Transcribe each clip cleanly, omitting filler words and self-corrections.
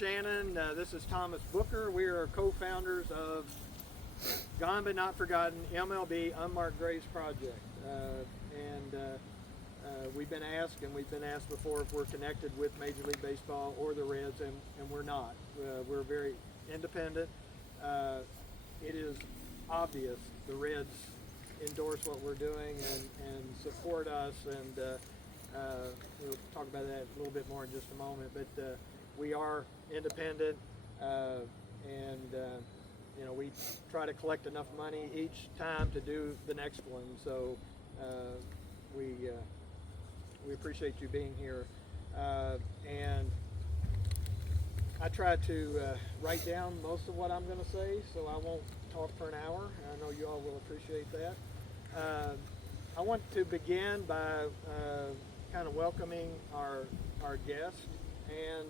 Shannon. This is Thomas Booker. We are co-founders of Gone But Not Forgotten MLB Unmarked Graves Project. We've been asked before if we're connected with Major League Baseball or the Reds, and we're not. We're very independent. It is obvious the Reds endorse what we're doing and support us, and we'll talk about that a little bit more in just a moment. But we are independent, we try to collect enough money each time to do the next one. So we appreciate you being here, and I try to write down most of what I'm going to say, so I won't talk for an hour. I know you all will appreciate that. I want to begin by kind of welcoming our guest, and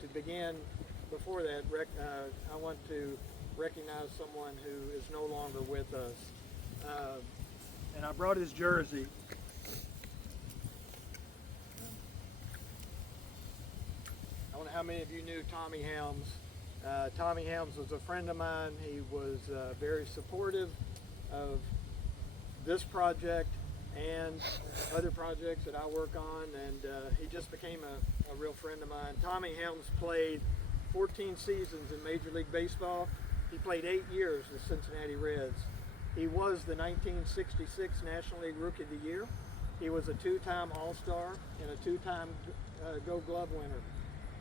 to begin before that, I want to recognize someone who is no longer with us, and I brought his jersey. I don't know how many of you knew Tommy Helms. Tommy Helms was a friend of mine. He was very supportive of this project and other projects that I work on, and he just became a real friend of mine. Tommy Helms played 14 seasons in Major League Baseball. He played 8 years with Cincinnati Reds. He was the 1966 National League Rookie of the Year. He was a 2-time All-Star and a 2-time Gold Glove winner.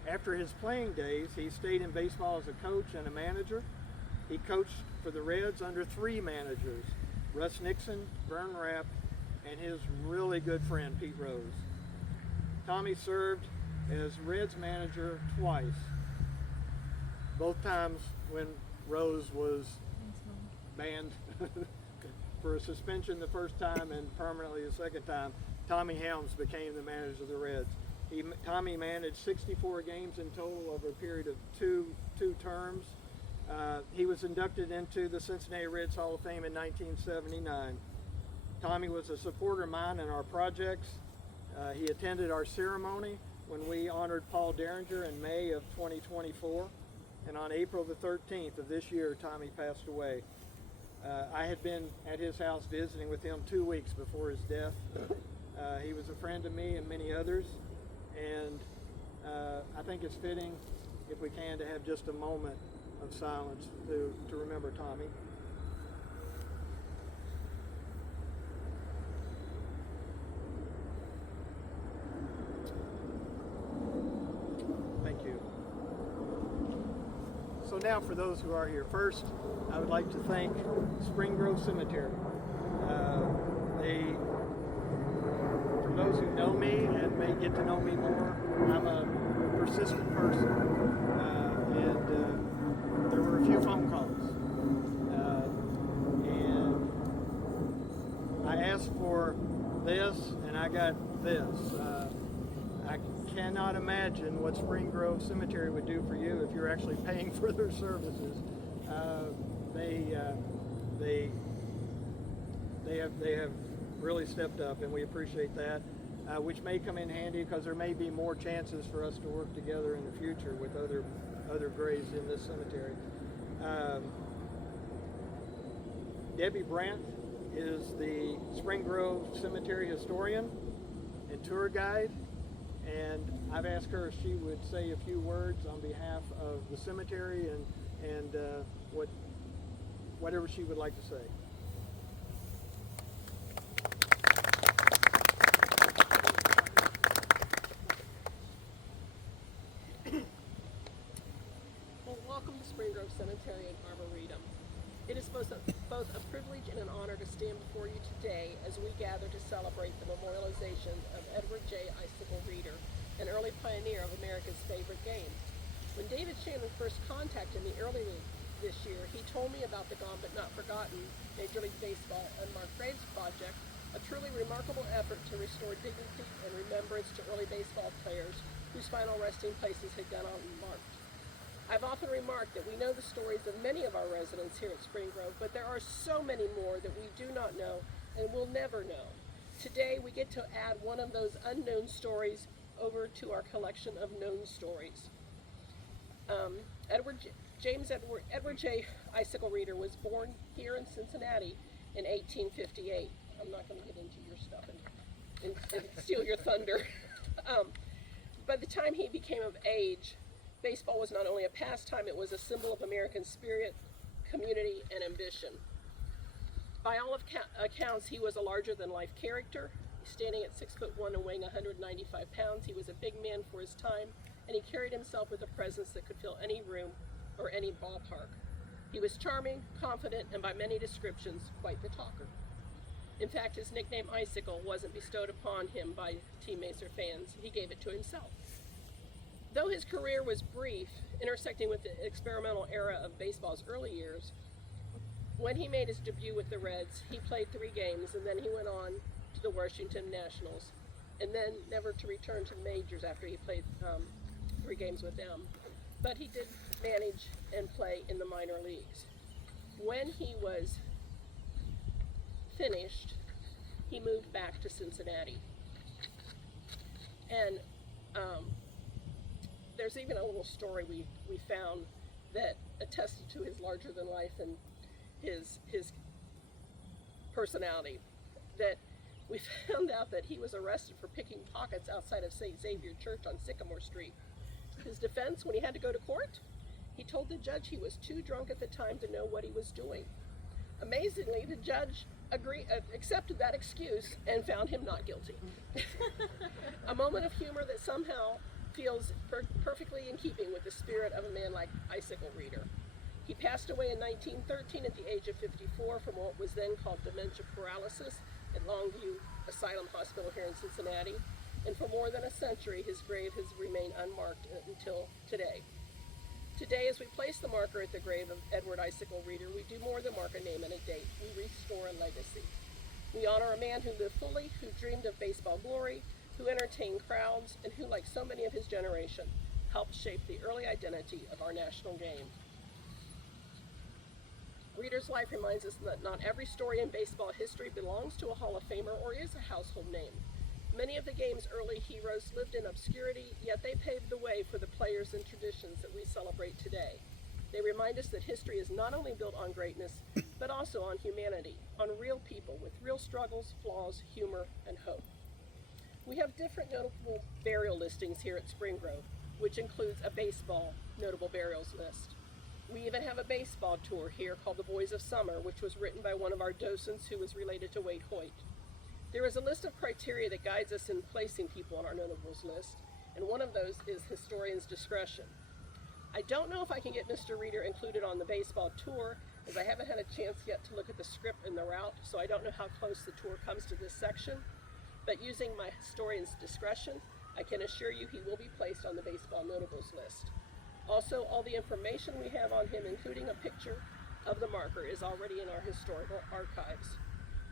After his playing days, he stayed in baseball as a coach and a manager. He coached for the Reds under 3 managers, Russ Nixon, Vern Rapp, and his really good friend, Pete Rose. Tommy served as Reds manager twice, both times when Rose was banned for a suspension the first time and permanently the second time. Tommy Helms became the manager of the Reds. Tommy managed 64 games in total over a period of two terms. He was inducted into the Cincinnati Reds Hall of Fame in 1979. Tommy was a supporter of mine in our projects. He attended our ceremony when we honored Paul Derringer in May of 2024. And on April the 13th of this year, Tommy passed away. I had been at his house visiting with him 2 weeks before his death. He was a friend of me and many others. And I think it's fitting, if we can, to have just a moment of silence to remember Tommy. Thank you. So now for those who are here, first I would like to thank Spring Grove Cemetery. For those who know me and may get to know me more, I'm a persistent person, and there were a few phone calls, and I asked for this and I got this. I cannot imagine what Spring Grove Cemetery would do for you if you're actually paying for their services. They have really stepped up, and we appreciate that, which may come in handy because there may be more chances for us to work together in the future with other graves in this cemetery. Debbie Brandt is the Spring Grove Cemetery historian and tour guide, and I've asked her if she would say a few words on behalf of the cemetery and whatever she would like to say. Cemetery in Arboretum. It is both a privilege and an honor to stand before you today as we gather to celebrate the memorialization of Edward J. Icicle Reeder, an early pioneer of America's favorite game. When David Shannon first contacted me earlier this year, he told me about the Gone But Not Forgotten Major League Baseball Unmarked Graves Project, a truly remarkable effort to restore dignity and remembrance to early baseball players whose final resting places had gone unmarked. I've often remarked that we know the stories of many of our residents here at Spring Grove, but there are so many more that we do not know and will never know. Today we get to add one of those unknown stories over to our collection of known stories. Edward J. Icicle Reader was born here in Cincinnati in 1858. I'm not going to get into your stuff and steal your thunder. By the time he became of age, baseball was not only a pastime, it was a symbol of American spirit, community, and ambition. By all accounts, he was a larger-than-life character. Standing at 6'1" and weighing 195 pounds, he was a big man for his time, and he carried himself with a presence that could fill any room or any ballpark. He was charming, confident, and by many descriptions, quite the talker. In fact, his nickname Icicle wasn't bestowed upon him by teammates or fans. He gave it to himself. Though his career was brief, intersecting with the experimental era of baseball's early years, when he made his debut with the Reds, he played 3 games, and then he went on to the Washington Nationals, and then never to return to majors after he played 3 games with them. But he did manage and play in the minor leagues. When he was finished, he moved back to Cincinnati. And there's even a little story we found that attested to his larger-than-life and his personality, that we found out that he was arrested for picking pockets outside of St. Xavier Church on Sycamore Street. His defense, when he had to go to court, he told the judge he was too drunk at the time to know what he was doing. Amazingly, the judge accepted that excuse and found him not guilty. A moment of humor that somehow feels perfectly in keeping with the spirit of a man like Icicle Reader. He passed away in 1913 at the age of 54 from what was then called dementia paralysis at Longview Asylum Hospital here in Cincinnati. And for more than a century, his grave has remained unmarked until today. Today, as we place the marker at the grave of Edward Icicle Reader, we do more than mark a name and a date. We restore a legacy. We honor a man who lived fully, who dreamed of baseball glory, who entertained crowds, and who, like so many of his generation, helped shape the early identity of our national game. Reader's life reminds us that not every story in baseball history belongs to a Hall of Famer or is a household name. Many of the game's early heroes lived in obscurity, yet they paved the way for the players and traditions that we celebrate today. They remind us that history is not only built on greatness, but also on humanity, on real people with real struggles, flaws, humor, and hope. We have different notable burial listings here at Spring Grove, which includes a baseball notable burials list. We even have a baseball tour here called The Boys of Summer, which was written by one of our docents who was related to Wade Hoyt. There is a list of criteria that guides us in placing people on our notables list, and one of those is historian's discretion. I don't know if I can get Mr. Reader included on the baseball tour, as I haven't had a chance yet to look at the script and the route, so I don't know how close the tour comes to this section. But using my historian's discretion, I can assure you he will be placed on the baseball notables list. Also, all the information we have on him, including a picture of the marker, is already in our historical archives.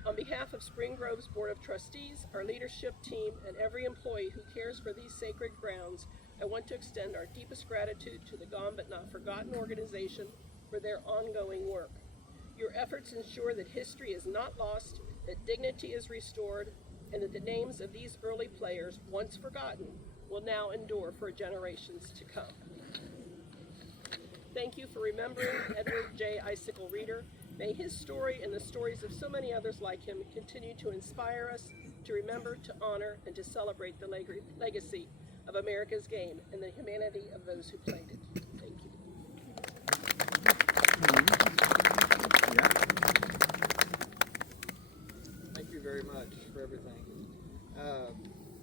On behalf of Spring Grove's Board of Trustees, our leadership team, and every employee who cares for these sacred grounds, I want to extend our deepest gratitude to the Gone But Not Forgotten organization for their ongoing work. Your efforts ensure that history is not lost, that dignity is restored, and that the names of these early players, once forgotten, will now endure for generations to come. Thank you for remembering Edward J. Icicle Reader. May his story and the stories of so many others like him continue to inspire us to remember, to honor, and to celebrate the legacy of America's game and the humanity of those who played it. Thank you. Thank you very much for everything.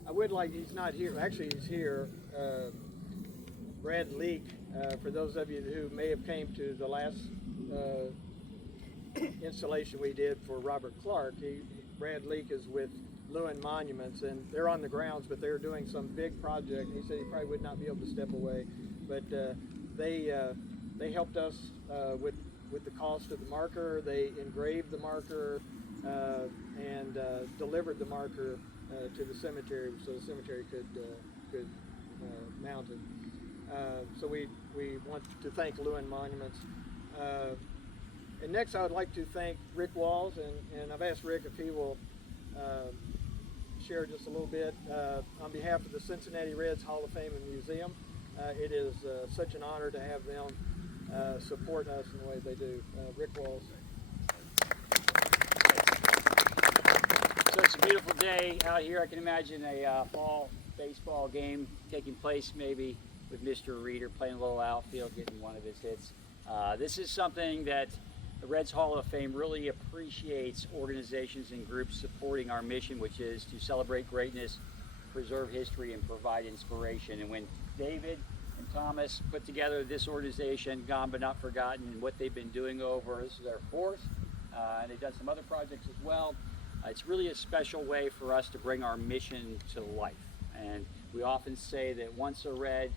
I would like, he's not here, actually he's here, Brad Leak, for those of you who may have came to the last installation we did for Robert Clark. Brad Leak is with Lewin Monuments, and they're on the grounds, but they're doing some big project. He said he probably would not be able to step away, but they helped us with the cost of the marker. They engraved the marker and delivered the marker to the cemetery, so the cemetery could mount it. So we want to thank Lewin Monuments. And next I would like to thank Rick Walls, and I've asked Rick if he will share just a little bit on behalf of the Cincinnati Reds Hall of Fame and Museum. it is such an honor to have them support us in the way they do. Rick Walls. So it's a beautiful day out here. I can imagine a fall baseball game taking place maybe with Mr. Reeder playing a little outfield, getting one of his hits. This is something that the Reds Hall of Fame really appreciates organizations and groups supporting our mission, which is to celebrate greatness, preserve history, and provide inspiration. And when David and Thomas put together this organization, Gone But Not Forgotten, and what they've been doing this is their fourth, and they've done some other projects as well. It's really a special way for us to bring our mission to life. And we often say that once a Red,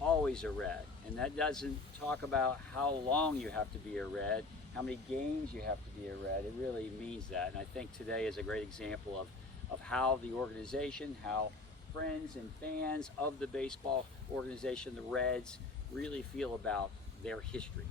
always a Red. And that doesn't talk about how long you have to be a Red, how many games you have to be a Red. It really means that. And I think today is a great example of how the organization, how friends and fans of the baseball organization, the Reds, really feel about their history.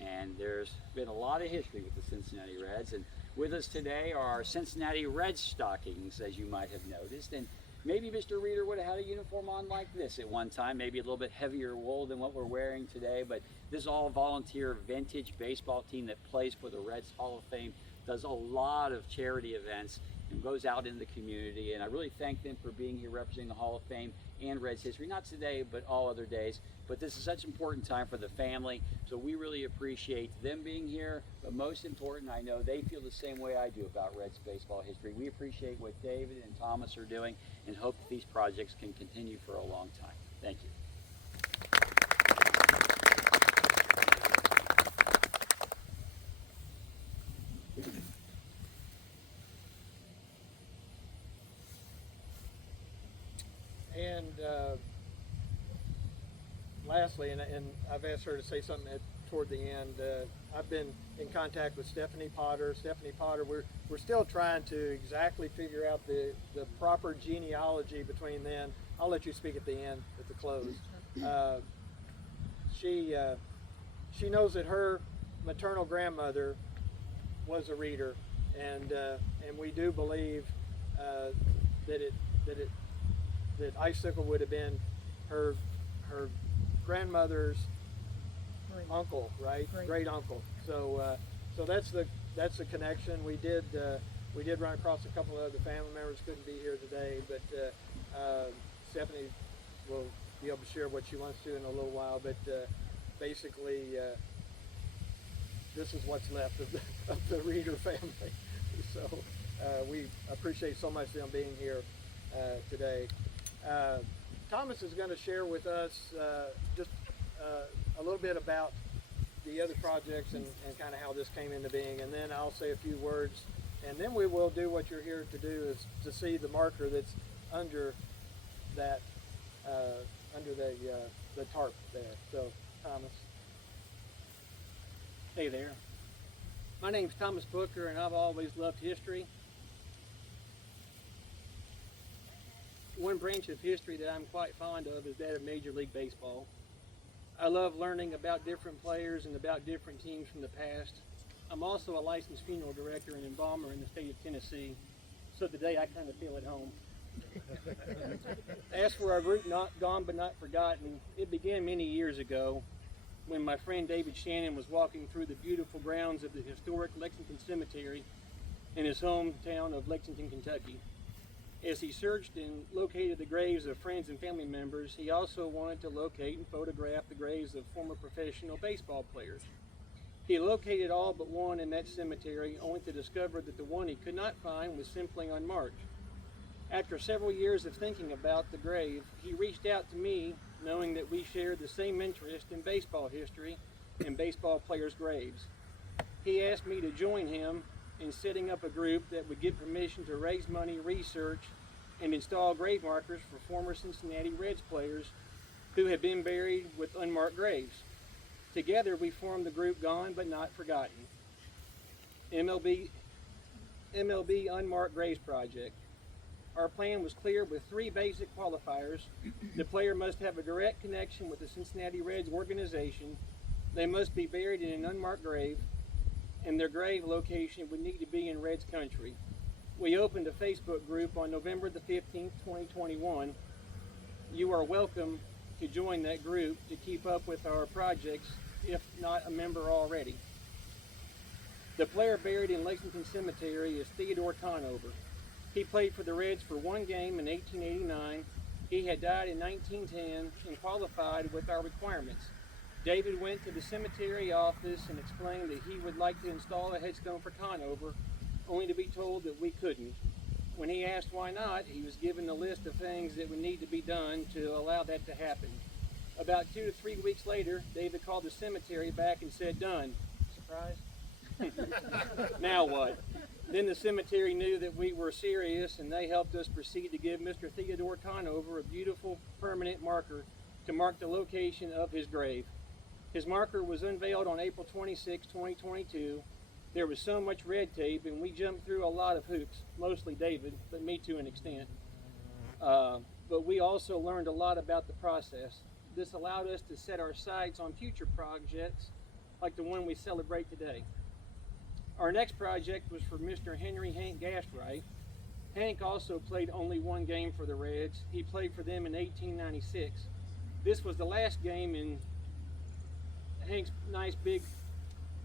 And there's been a lot of history with the Cincinnati Reds. And with us today are Cincinnati Reds stockings, as you might have noticed. And maybe Mr. Reeder would have had a uniform on like this at one time, maybe a little bit heavier wool than what we're wearing today. But this is all volunteer vintage baseball team that plays for the Reds Hall of Fame, does a lot of charity events, and goes out in the community. And I really thank them for being here representing the Hall of Fame and Reds history, not today, but all other days. But this is such an important time for the family, so we really appreciate them being here. But most important, I know they feel the same way I do about Reds baseball history. We appreciate what David and Thomas are doing and hope that these projects can continue for a long time. Thank you. And lastly, and I've asked her to say something toward the end, I've been in contact with Stephanie Potter. Stephanie Potter, we're still trying to exactly figure out the proper genealogy between them. I'll let you speak at the end, at the close. She knows that her maternal grandmother was a reader, and we do believe that Icicle would have been her grandmother's uncle, right? Great uncle. So that's the connection. We did run across a couple of other family members, couldn't be here today, but Stephanie will be able to share what she wants to in a little while. But basically, this is what's left of the Reeder family. So we appreciate so much them being here today. Thomas is going to share with us just a little bit about the other projects and kind of how this came into being, and then I'll say a few words, and then we will do what you're here to do, is to see the marker that's under that under the tarp there. So Thomas. Hey there. My name's Thomas Booker, and I've always loved history. One branch of history that I'm quite fond of is that of Major League Baseball. I love learning about different players and about different teams from the past. I'm also a licensed funeral director and embalmer in the state of Tennessee, so today I kind of feel at home. As for our group, Gone But Not Forgotten, it began many years ago when my friend David Shannon was walking through the beautiful grounds of the historic Lexington Cemetery in his hometown of Lexington, Kentucky. As he searched and located the graves of friends and family members, he also wanted to locate and photograph the graves of former professional baseball players. He located all but one in that cemetery, only to discover that the one he could not find was simply unmarked. After several years of thinking about the grave, he reached out to me, knowing that we shared the same interest in baseball history and baseball players' graves. He asked me to join him in setting up a group that would get permission to raise money, research, and install grave markers for former Cincinnati Reds players who have been buried with unmarked graves. Together we formed the group Gone But Not Forgotten, MLB Unmarked Graves Project. Our plan was clear with three basic qualifiers. The player must have a direct connection with the Cincinnati Reds organization, they must be buried in an unmarked grave, and their grave location would need to be in Reds country. We opened a Facebook group on November the 15th, 2021. You are welcome to join that group to keep up with our projects, if not a member already. The player buried in Lexington Cemetery is Theodore Conover. He played for the Reds for one game in 1889. He had died in 1910 and qualified with our requirements. David went to the cemetery office and explained that he would like to install a headstone for Conover, only to be told that we couldn't. When he asked why not, he was given a list of things that would need to be done to allow that to happen. About 2 to 3 weeks later, David called the cemetery back and said, "Done." Surprise? Now what? Then the cemetery knew that we were serious, and they helped us proceed to give Mr. Theodore Conover a beautiful permanent marker to mark the location of his grave. His marker was unveiled on April 26, 2022. There was so much red tape, and we jumped through a lot of hoops, mostly David, but me to an extent. But we also learned a lot about the process. This allowed us to set our sights on future projects like the one we celebrate today. Our next project was for Mr. Henry Hank Gastright. Hank also played only one game for the Reds. He played for them in 1896. This was the last game in Hank's nice big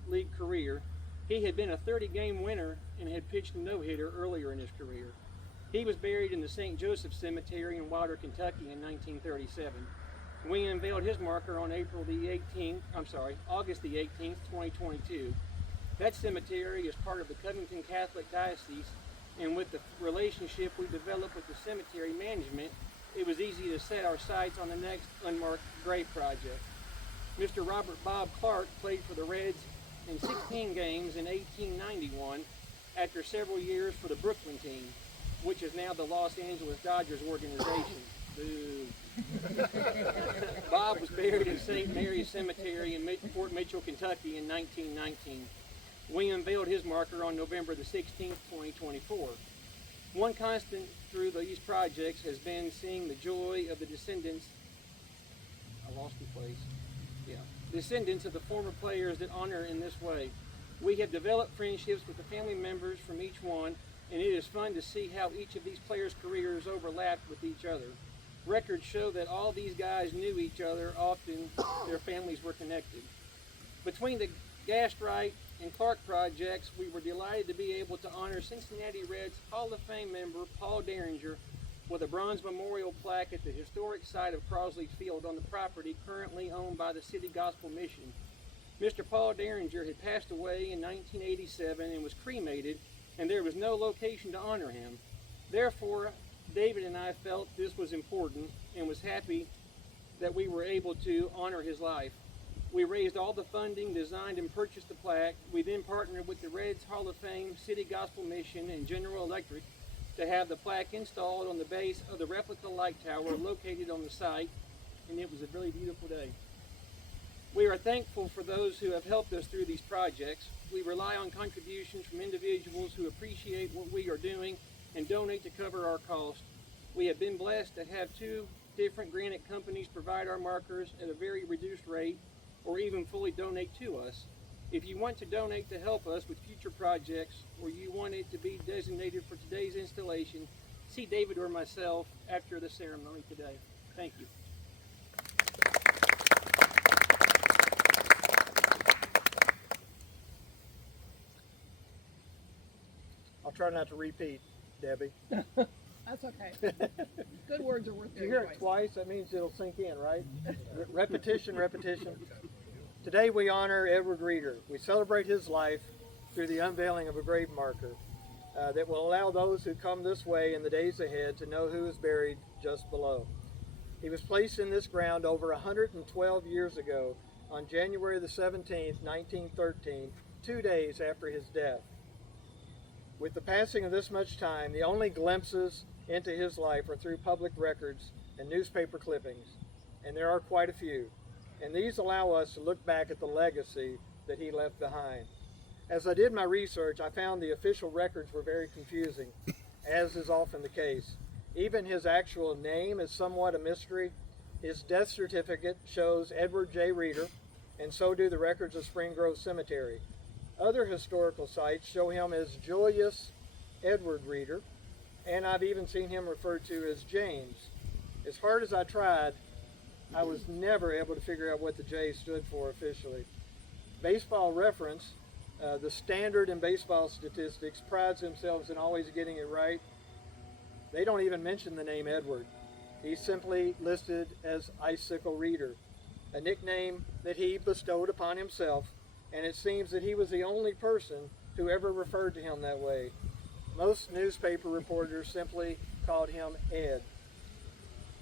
league career. He had been a 30-game winner and had pitched a no-hitter earlier in his career. He was buried in the St. Joseph Cemetery in Wilder, Kentucky in 1937. We unveiled his marker on August the 18th, 2022. That cemetery is part of the Covington Catholic Diocese, and with the relationship we developed with the cemetery management, it was easy to set our sights on the next unmarked grave project. Mr. Robert Bob Clark played for the Reds in 16 games in 1891 after several years for the Brooklyn team, which is now the Los Angeles Dodgers organization. Boo. Bob was buried in St. Mary's Cemetery in Fort Mitchell, Kentucky in 1919. We unveiled his marker on November the 16th, 2024. One constant through these projects has been seeing the joy of the descendants. I lost my place. Descendants of the former players that honor in this way. We have developed friendships with the family members from each one, and it is fun to see how each of these players' careers overlapped with each other. Records show that all these guys knew each other, often their families were connected. Between the Gastright and Clark projects, we were delighted to be able to honor Cincinnati Reds Hall of Fame member Paul Derringer with a bronze memorial plaque at the historic site of Crosley Field on the property currently owned by the City Gospel Mission. Mr. Paul Derringer had passed away in 1987 and was cremated, and there was no location to honor him. Therefore, David and I felt this was important and was happy that we were able to honor his life. We raised all the funding, designed and purchased the plaque. We then partnered with the Reds Hall of Fame, City Gospel Mission, and General Electric to have the plaque installed on the base of the replica light tower located on the site, and it was a really beautiful day. We are thankful for those who have helped us through these projects. We rely on contributions from individuals who appreciate what we are doing and donate to cover our cost. We have been blessed to have 2 different granite companies provide our markers at a very reduced rate or even fully donate to us. If you want to donate to help us with future projects, or you want it to be designated for today's installation, see David or myself after the ceremony today. Thank you. I'll try not to repeat, Debbie. That's okay. Good words are worth If you hearing hear it twice, that means it'll sink in, right? Repetition, repetition. Today we honor Edward Reeder. We celebrate his life through the unveiling of a grave marker that will allow those who come this way in the days ahead to know who is buried just below. He was placed in this ground over 112 years ago on January the 17th, 1913, 2 days after his death. With the passing of this much time, the only glimpses into his life are through public records and newspaper clippings, and there are quite a few. And these allow us to look back at the legacy that he left behind. As I did my research, I found the official records were very confusing, as is often the case. Even his actual name is somewhat a mystery. His death certificate shows Edward J. Reeder, and so do the records of Spring Grove Cemetery. Other historical sites show him as Julius Edward Reeder, and I've even seen him referred to as James. As hard as I tried, I was never able to figure out what the J stood for officially. Baseball Reference, the standard in baseball statistics, prides themselves in always getting it right. They don't even mention the name Edward. He's simply listed as Icicle Reader, a nickname that he bestowed upon himself, and it seems that he was the only person who ever referred to him that way. Most newspaper reporters simply called him Ed.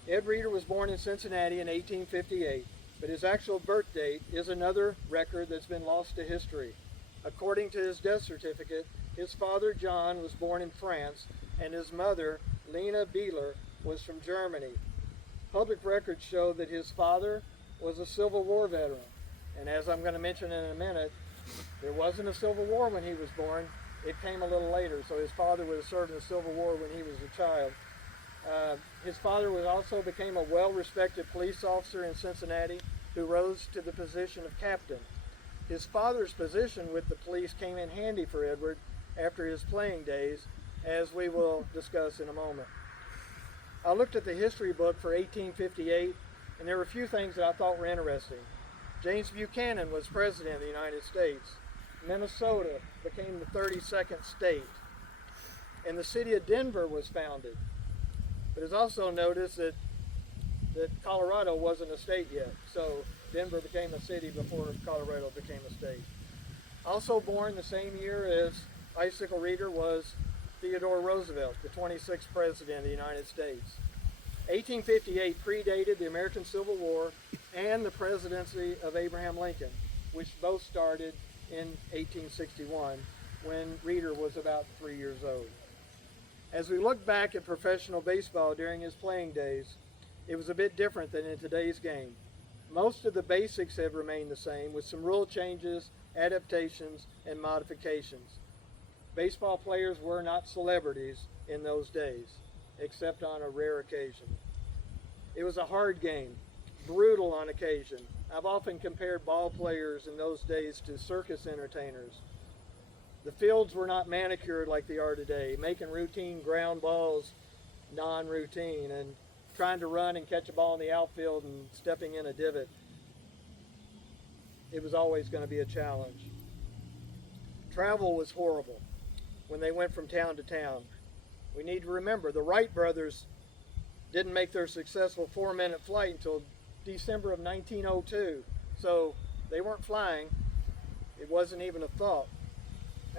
Ed Reader was born in Cincinnati in 1858, but his actual birth date is another record that's been lost to history. According to his death certificate, his father John was born in France, and his mother, Lena Beeler, was from Germany. Public records show that his father was a Civil War veteran, and as I'm going to mention in a minute, there wasn't a Civil War when he was born. It came a little later, so his father would have served in the Civil War when he was a child. His father also became a well-respected police officer in Cincinnati who rose to the position of captain. His father's position with the police came in handy for Edward after his playing days, as we will discuss in a moment. I looked at the history book for 1858, and there were a few things that I thought were interesting. James Buchanan was president of the United States. Minnesota became the 32nd state, and the city of Denver was founded. But it's also noticed that Colorado wasn't a state yet, so Denver became a city before Colorado became a state. Also born the same year as Icicle Reader was Theodore Roosevelt, the 26th president of the United States. 1858 predated the American Civil War and the presidency of Abraham Lincoln, which both started in 1861 when Reader was about 3 years old. As we look back at professional baseball during his playing days, it was a bit different than in today's game. Most of the basics have remained the same, with some rule changes, adaptations, and modifications. Baseball players were not celebrities in those days, except on a rare occasion. It was a hard game, brutal on occasion. I've often compared ball players in those days to circus entertainers. The fields were not manicured like they are today, making routine ground balls non-routine and trying to run and catch a ball in the outfield and stepping in a divot. It was always going to be a challenge. Travel was horrible when they went from town to town. We need to remember the Wright brothers didn't make their successful 4-minute flight until December of 1902. So they weren't flying. It wasn't even a thought.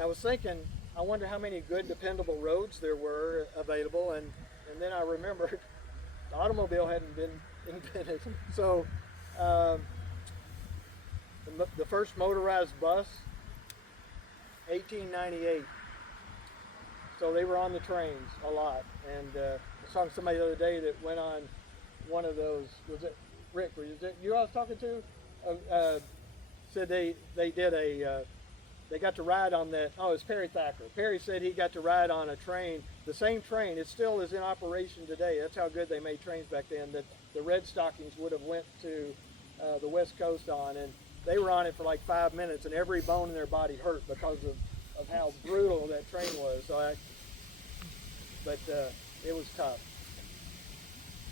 I was thinking, I wonder how many good dependable roads there were available, and then I remembered the automobile hadn't been invented. So the first motorized bus, 1898. So they were on the trains a lot. And I saw somebody the other day that went on one of those. Was it Rick? Was it you I was talking to? Said they did a. They got to ride on that. Oh, it was Perry Thacker. Perry said he got to ride on a train, the same train. It still is in operation today. That's how good they made trains back then. That the Red Stockings would have went to the West Coast on, and they were on it for like 5 minutes, and every bone in their body hurt because of how brutal that train was. So but it was tough.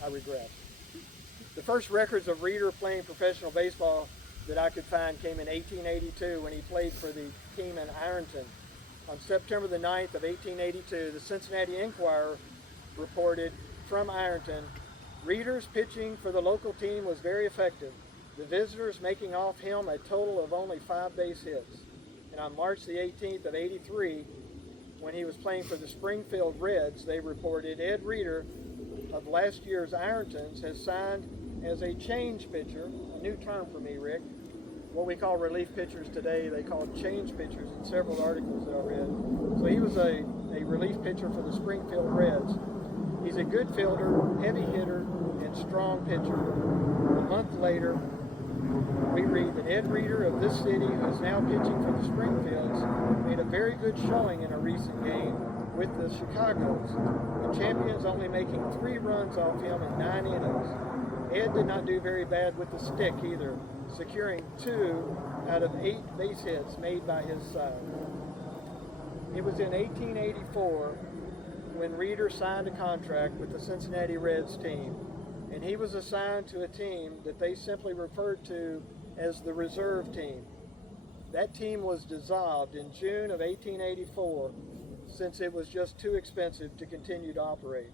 I regret. The first records of Reader playing professional baseball that I could find came in 1882 when he played for the team in Ironton. On September the 9th of 1882, the Cincinnati Enquirer reported from Ironton, Reader's pitching for the local team was very effective, the visitors making off him a total of only 5 base hits. And on March the 18th of 83, when he was playing for the Springfield Reds, they reported Ed Reader of last year's Irontons has signed as a change pitcher, a new term for me, Rick. What we call relief pitchers today, they call change pitchers in several articles that I read. So he was a relief pitcher for the Springfield Reds. He's a good fielder, heavy hitter, and strong pitcher. A month later, we read that Ed Reader of this city, who is now pitching for the Springfields, made a very good showing in a recent game with the Chicagos. The champions only making 3 runs off him in 9 innings. Ed did not do very bad with the stick either, securing 2 out of 8 base hits made by his side. It was in 1884 when Reader signed a contract with the Cincinnati Reds team, and he was assigned to a team that they simply referred to as the reserve team. That team was dissolved in June of 1884 since it was just too expensive to continue to operate.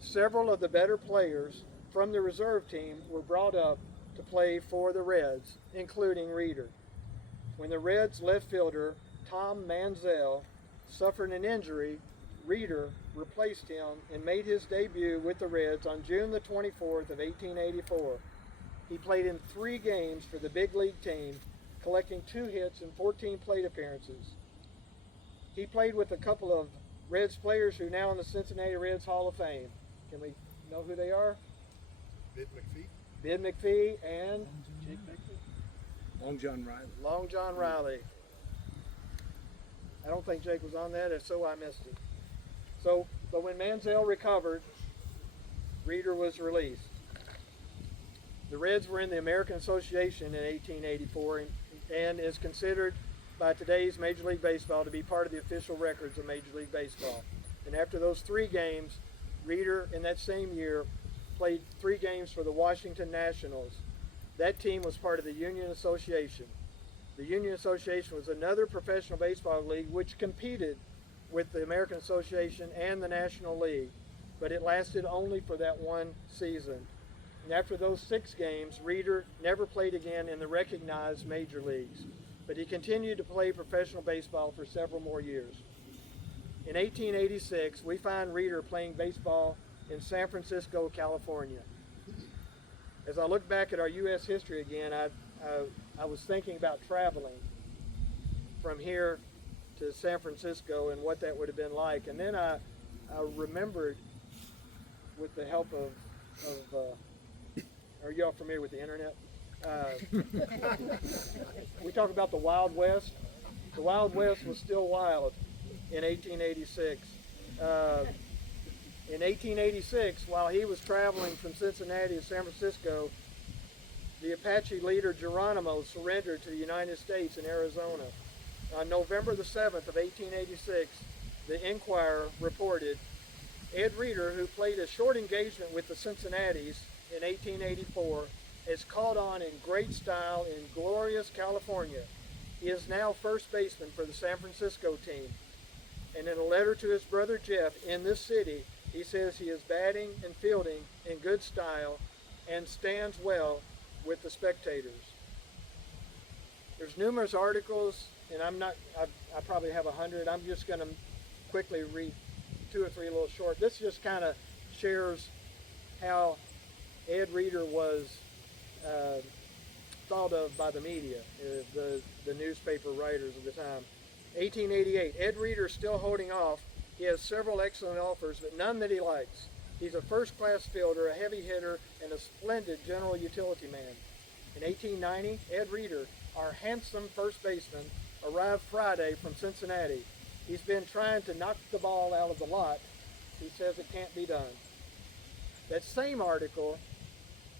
Several of the better players from the reserve team were brought up to play for the Reds, including Reeder. When the Reds left fielder Tom Manziel suffered an injury, Reeder replaced him and made his debut with the Reds on June the 24th of 1884. He played in 3 games for the big league team, collecting 2 hits and 14 plate appearances. He played with a couple of Reds players who are now in the Cincinnati Reds Hall of Fame. Can we know who they are? Bid McPhee. Bid McPhee and Jake Beckley. Long John Riley. Long John Riley. I don't think Jake was on that, if so I missed it. But when Manziel recovered, Reeder was released. The Reds were in the American Association in 1884 and is considered by today's Major League Baseball to be part of the official records of Major League Baseball. And after those 3 games, Reeder in that same year played 3 games for the Washington Nationals. That team was part of the Union Association. The Union Association was another professional baseball league which competed with the American Association and the National League, but it lasted only for that 1 season. And after those 6 games, Reeder never played again in the recognized major leagues, but he continued to play professional baseball for several more years. In 1886, we find Reeder playing baseball in San Francisco, California. As I look back at our U.S. history again, I was thinking about traveling from here to San Francisco and what that would have been like. And then I remembered, with the help of are you all familiar with the internet? We talk about the Wild West. The Wild West was still wild in 1886. In 1886, while he was traveling from Cincinnati to San Francisco, the Apache leader Geronimo surrendered to the United States in Arizona. On November the 7th of 1886, the Enquirer reported, Ed Reeder, who played a short engagement with the Cincinnatis in 1884, has caught on in great style in glorious California. He is now first baseman for the San Francisco team. And in a letter to his brother Jeff in this city, he says he is batting and fielding in good style and stands well with the spectators. There's numerous articles, and I probably have 100. I'm just going to quickly read 2 or 3 little short. This just kind of shares how Ed Reeder was thought of by the media, the newspaper writers of the time. 1888, Ed Reeder still holding off. He has several excellent offers, but none that he likes. He's a first-class fielder, a heavy hitter, and a splendid general utility man. In 1890, Ed Reeder, our handsome first baseman, arrived Friday from Cincinnati. He's been trying to knock the ball out of the lot. He says it can't be done. That same article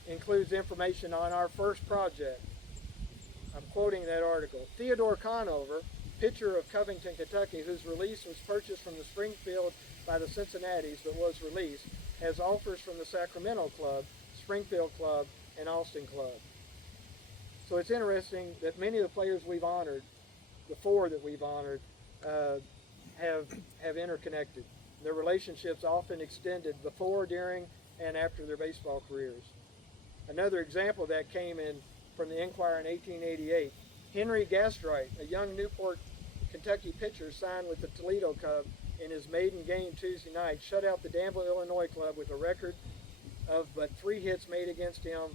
includes information on our first project. I'm quoting that article. Theodore Conover, pitcher of Covington, Kentucky, whose release was purchased from the Springfield by the Cincinnatis but was released, has offers from the Sacramento Club, Springfield Club, and Austin Club. So it's interesting that many of the players we've honored, the 4 that we've honored, have interconnected. Their relationships often extended before, during, and after their baseball careers. Another example of that came in from the Enquirer in 1888. Henry Gastrite, a young Newport, Kentucky pitcher signed with the Toledo Cub in his maiden game Tuesday night, shut out the Danville, Illinois club with a record of but 3 hits made against him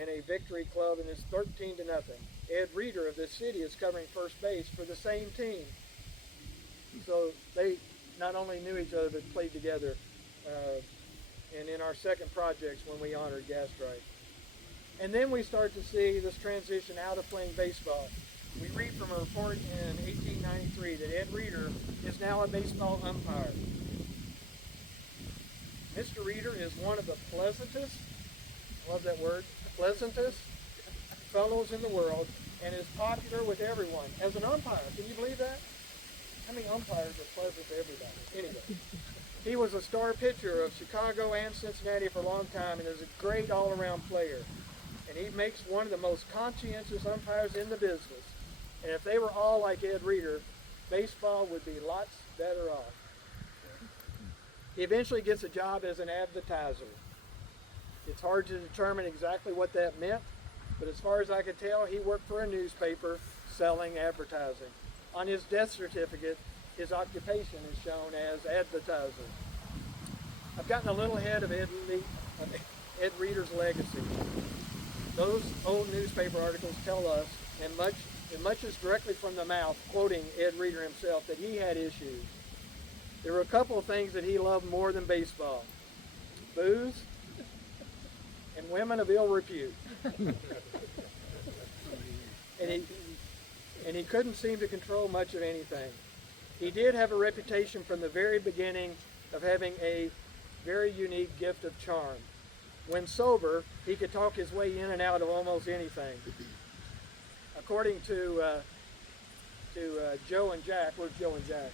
and a victory club, and it's 13-0. Ed Reeder of this city is covering first base for the same team. So they not only knew each other but played together. And in our second projects when we honored Gastrite. And then we start to see this transition out of playing baseball. We read from a report in 1893 that Ed Reeder is now a baseball umpire. Mr. Reeder is one of the pleasantest, I love that word, pleasantest fellows in the world and is popular with everyone as an umpire. Can you believe that? How many umpires are pleasant to everybody? Anyway, He was a star pitcher of Chicago and Cincinnati for a long time and is a great all-around player. And he makes one of the most conscientious umpires in the business. And if they were all like Ed Reeder, baseball would be lots better off. He eventually gets a job as an advertiser. It's hard to determine exactly what that meant, but as far as I could tell, he worked for a newspaper selling advertising. On his death certificate, his occupation is shown as advertiser. I've gotten a little ahead of Ed Reeder's legacy. Those old newspaper articles tell us, and much is directly from the mouth, quoting Ed Reeder himself, that he had issues. There were a couple of things that he loved more than baseball: booze and women of ill repute. And he couldn't seem to control much of anything. He did have a reputation from the very beginning of having a very unique gift of charm. When sober, he could talk his way in and out of almost anything. According to Joe and Jack, where's Joe and Jack?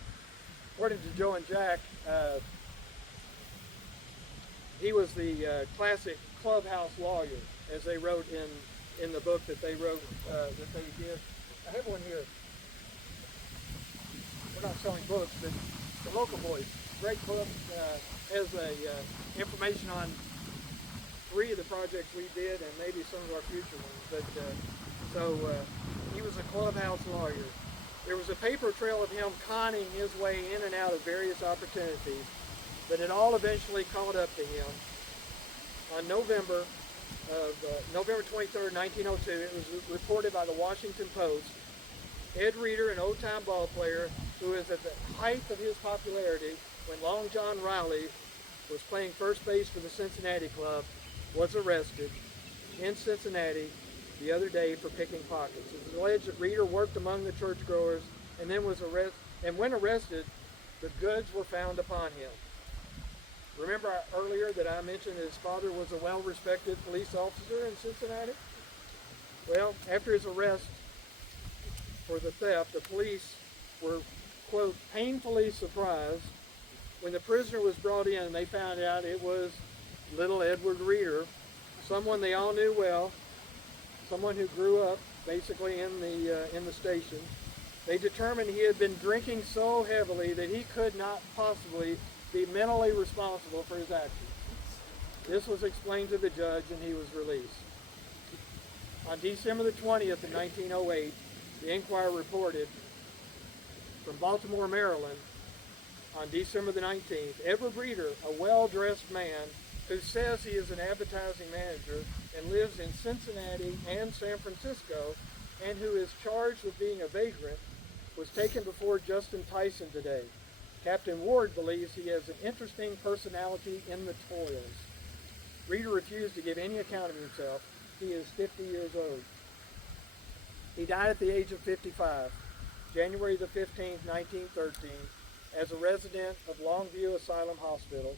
According to Joe and Jack, he was the classic clubhouse lawyer, as they wrote in the book that they wrote, that they did. I have one here. We're not selling books, but the Local Boys, great book, has information on 3 of the projects we did and maybe some of our future ones. But he was a clubhouse lawyer. There was a paper trail of him conning his way in and out of various opportunities, but it all eventually caught up to him. On November 23rd, 1902, it was reported by the Washington Post, Ed Reeder, an old-time ball player who was at the height of his popularity when Long John Riley was playing first base for the Cincinnati club, was arrested in Cincinnati the other day for picking pockets. It was alleged that Reeder worked among the churchgoers and then was arrested. And when arrested, the goods were found upon him. Remember earlier that I mentioned his father was a well-respected police officer in Cincinnati? Well, after his arrest for the theft, the police were, quote, painfully surprised when the prisoner was brought in and they found out it was little Edward Reeder, someone they all knew well, someone who grew up basically in the station. They determined he had been drinking so heavily that he could not possibly be mentally responsible for his actions. This was explained to the judge and he was released. On December the 20th of 1908, the Enquirer reported from Baltimore, Maryland, on December the 19th, Edward Reeder, a well-dressed man who says he is an advertising manager and lives in Cincinnati and San Francisco, and who is charged with being a vagrant, was taken before Justin Tyson today. Captain Ward believes he has an interesting personality in the toils. Reeder refused to give any account of himself. He is 50 years old. He died at the age of 55, January the 15th, 1913, as a resident of Longview Asylum Hospital.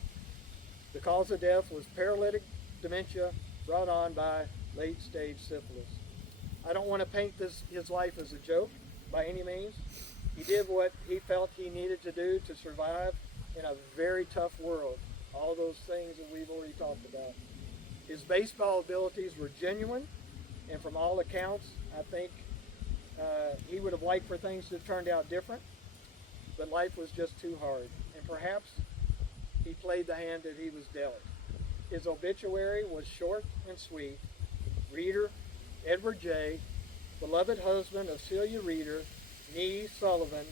The cause of death was paralytic dementia brought on by late-stage syphilis. I don't want to paint his life as a joke by any means. He did what he felt he needed to do to survive in a very tough world. All those things that we've already talked about. His baseball abilities were genuine, and from all accounts, I think he would have liked for things to have turned out different, but life was just too hard. And perhaps he played the hand that he was dealt. His obituary was short and sweet. Reeder, Edward J., beloved husband of Celia Reeder, nee Sullivan,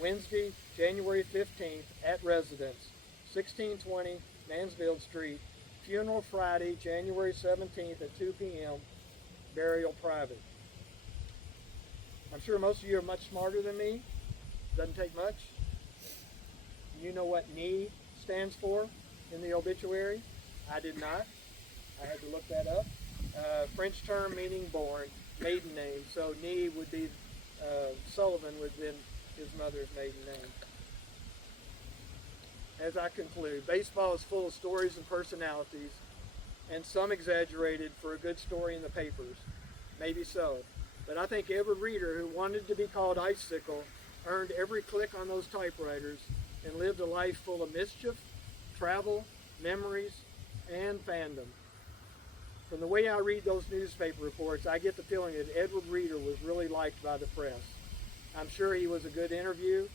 Wednesday, January 15th, at residence, 1620 Mansfield Street. Funeral Friday, January 17th at 2 p.m. Burial private. I'm sure most of you are much smarter than me. Doesn't take much. You know what nee stands for in the obituary? I did not. I had to look that up. French term meaning born, maiden name. So nee would be Sullivan would have been his mother's maiden name. As I conclude, baseball is full of stories and personalities, and some exaggerated for a good story in the papers. Maybe so. But I think Edward Reeder, who wanted to be called Icicle, earned every click on those typewriters and lived a life full of mischief, travel, memories, and fandom. From the way I read those newspaper reports, I get the feeling that Edward Reeder was really liked by the press. I'm sure he was a good interview,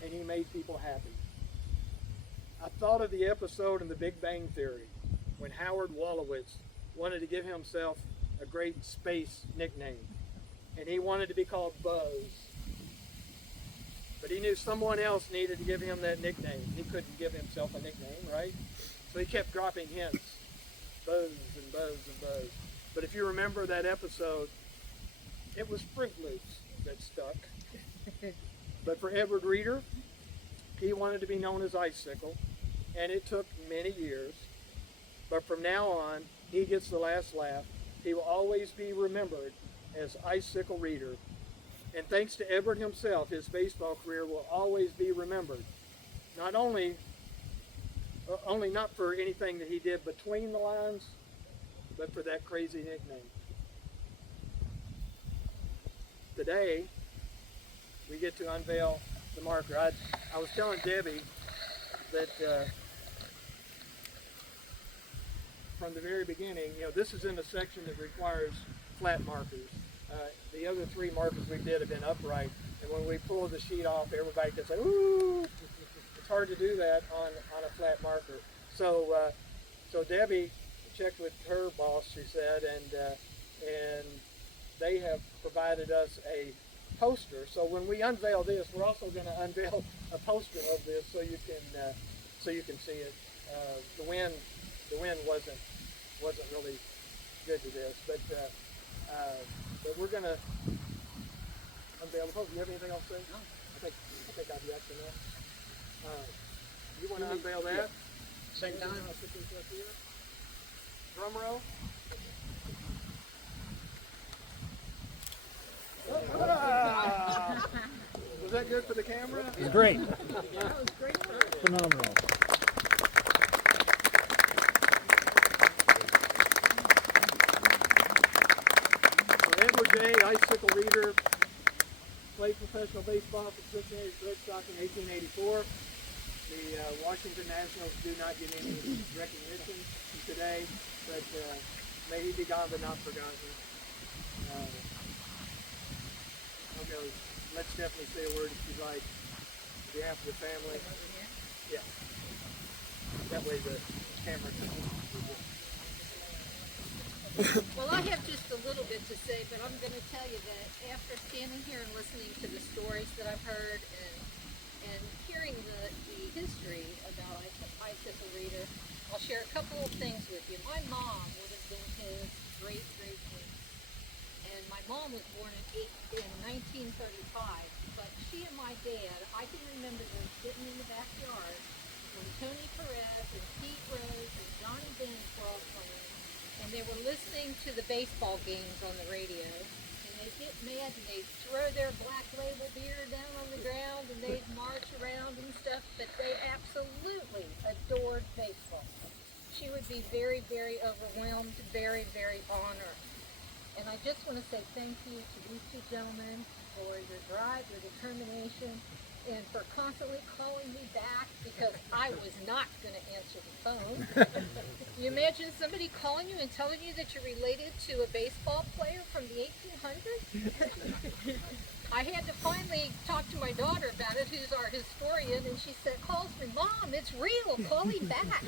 and he made people happy. I thought of the episode in The Big Bang Theory when Howard Wolowitz wanted to give himself a great space nickname, and he wanted to be called Buzz. But he knew someone else needed to give him that nickname. He couldn't give himself a nickname, right? So he kept dropping hints. Buzz and Buzz and Buzz. But if you remember that episode, it was Fruit Loops that stuck. But for Edward Reeder, he wanted to be known as Icicle, and it took many years. But from now on, he gets the last laugh. He will always be remembered as Icicle Reeder. And thanks to Edward himself, his baseball career will always be remembered. Not only not for anything that he did between the lines, but for that crazy nickname. Today, we get to unveil the marker. I was telling Debbie that from the very beginning, this is in a section that requires flat markers. The other three markers we did have been upright, and when we pull the sheet off, everybody can say, "Ooh!" It's hard to do that on a flat marker. So Debbie checked with her boss, she said, and they have provided us a poster. So when we unveil this, we're also going to unveil a poster of this so you can see it. The wind wasn't really good to this, but we're going to unveil the poster. Do you have anything else to say? No. I think I've got enough. You want to unveil that? Yeah. Same time. I'll put this up here. Drum roll. Ah! Was that good for the camera? It was great. That was great. Phenomenal. Edward J. Icicle Reeder played professional baseball for Cincinnati Red Sox in 1884. The Washington Nationals do not get any recognition today, but may he be gone but not forgotten. Okay, let's definitely say a word if you'd like on behalf of the family. Yeah. That way the camera can. Well, I have just a little bit to say, but I'm going to tell you that after standing here and listening to the stories that I've heard and hearing the history about Icicle Reeder, I'll share a couple of things with you. My mom would have been his great-great-great. And my mom was born in 1935, but she and my dad, I can remember them sitting in the backyard when Tony Perez and Pete Rose and Johnny Benz were all playing. And they were listening to the baseball games on the radio, and they'd get mad and they'd throw their Black Label beer down on the ground and they'd march around and stuff, but they absolutely adored baseball. She would be very, very overwhelmed, very, very honored. And I just want to say thank you to these two gentlemen for your drive, your determination, and for constantly calling me back because I was not going to answer the phone. You imagine somebody calling you and telling you that you're related to a baseball player from the 1800s? I had to finally talk to my daughter about it, who's our historian, and she said, calls me, Mom, it's real, call me back.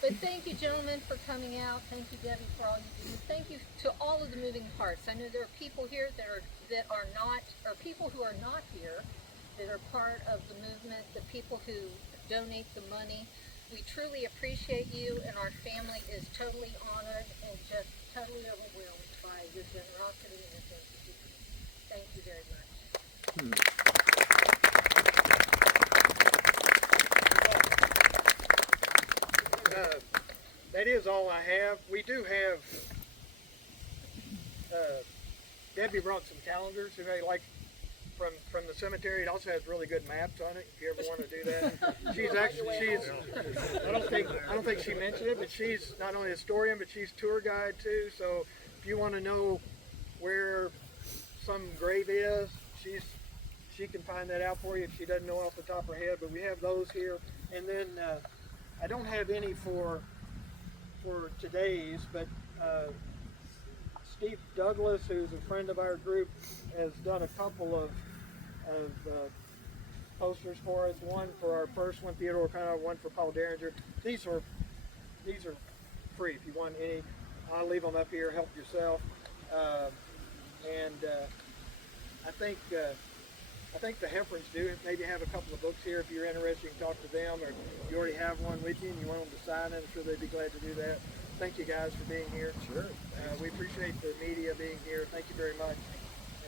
But thank you, gentlemen, for coming out. Thank you, Debbie, for all you do. Thank you to all of the moving parts. I know there are people here that are not, or people who are not here that are part of the movement, the people who donate the money. We truly appreciate you, and our family is totally honored and just totally overwhelmed by your generosity and the things that you do. Thank you very much. That is all I have. We do have, Debbie brought some calendars, like from the cemetery. It also has really good maps on it if you ever want to do that. I don't think she mentioned it, but she's not only a historian, but she's tour guide too. So if you want to know where some grave is, she can find that out for you if she doesn't know off the top of her head. But we have those here, and then I don't have any for today's, but Steve Douglas, who's a friend of our group, has done a couple of posters for us. One for our first one, Theodore O'Connor, one for Paul Derringer. These are free. If you want any, I'll leave them up here. Help yourself. I think the Hemprons do maybe have a couple of books here. If you're interested, you can talk to them, or you already have one with you and you want them to sign it. I'm sure they'd be glad to do that. Thank you guys for being here. Sure. We appreciate the media being here. Thank you very much.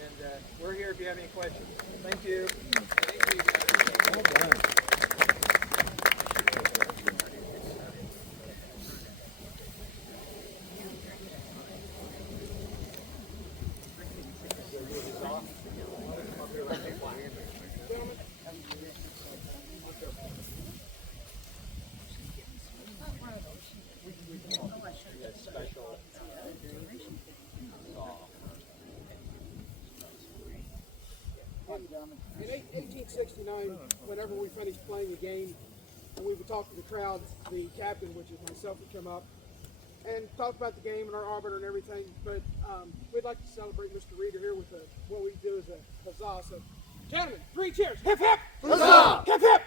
And we're here if you have any questions. Thank you. Thank you. Well done. In 1869, whenever we finished playing a game, and we would talk to the crowd, the captain, which is myself, would come up and talk about the game and our arbiter and everything. But we'd like to celebrate Mr. Reeder here with what we do as a huzzah. So, gentlemen, 3 cheers! Hip hip! Huzzah! Hip hip!